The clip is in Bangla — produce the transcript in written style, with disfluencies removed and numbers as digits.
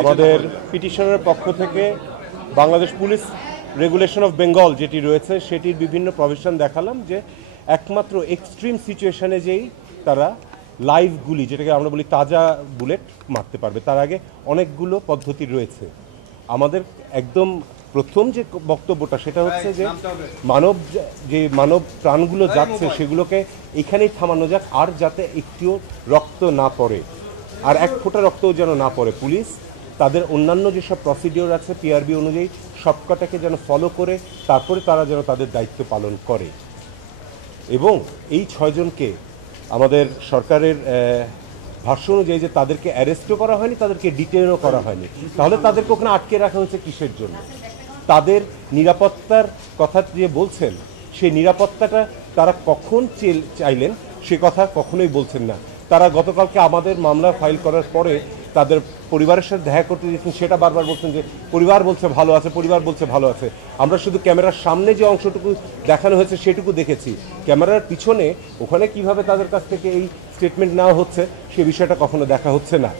আমাদের পিটিশনের পক্ষ থেকে Bangladesh police regulation of Bengal যেটি রয়েছে সেটির বিভিন্ন প্রভিশন দেখালাম যে একমাত্র এক্সট্রিম সিচুয়েশনে যেই তারা লাইভ গুলি, যেটাকে আমরা বলি তাজা বুলেট মারতে পারবে। তার আগে অনেকগুলো পদ্ধতি রয়েছে। আমাদের একদম প্রথম যে বক্তব্যটা সেটা হচ্ছে যে মানব প্রাণগুলো যাচ্ছে সেগুলোকে এখানেই থামানো যাক, আর যাতে একটিও রক্ত না পড়ে, আর এক ফোঁটা রক্তও যেন না পড়ে। পুলিশ তাদের অন্যান্য যেসব প্রসিডিওর আছে পিআরবি অনুযায়ী সবকটাকে যেন ফলো করে তারপরে তারা যেন তাদের দায়িত্ব পালন করে। এবং এই 6 জনকে আমাদের সরকারের ভাষ্য অনুযায়ী যে তাদেরকে অ্যারেস্টও করা হয়নি, তাদেরকে ডিটেনও করা হয়নি, তাহলে তাদেরকে ওখানে আটকে রাখা হয়েছে কিসের জন্য? তাদের নিরাপত্তার কথা যে বলছেন সেই নিরাপত্তাটা তারা কখন চাইলেন সে কথা কখনোই বলছেন না। তারা গতকালকে আমাদের মামলা ফাইল করার পরে তাদের পরিবারের সাথে দেখা করতে দিয়েছেন, সেটা বারবার বলছেন যে পরিবার বলছে ভালো আছে, পরিবার বলছে ভালো আছে। আমরা শুধু ক্যামেরার সামনে যে অংশটুকু দেখানো হয়েছে সেটুকু দেখেছি, ক্যামেরার পিছনে ওখানে কিভাবে তাদের কাছ থেকে এই স্টেটমেন্ট নেওয়া হচ্ছে সে বিষয়টা কখনো দেখা হচ্ছে না।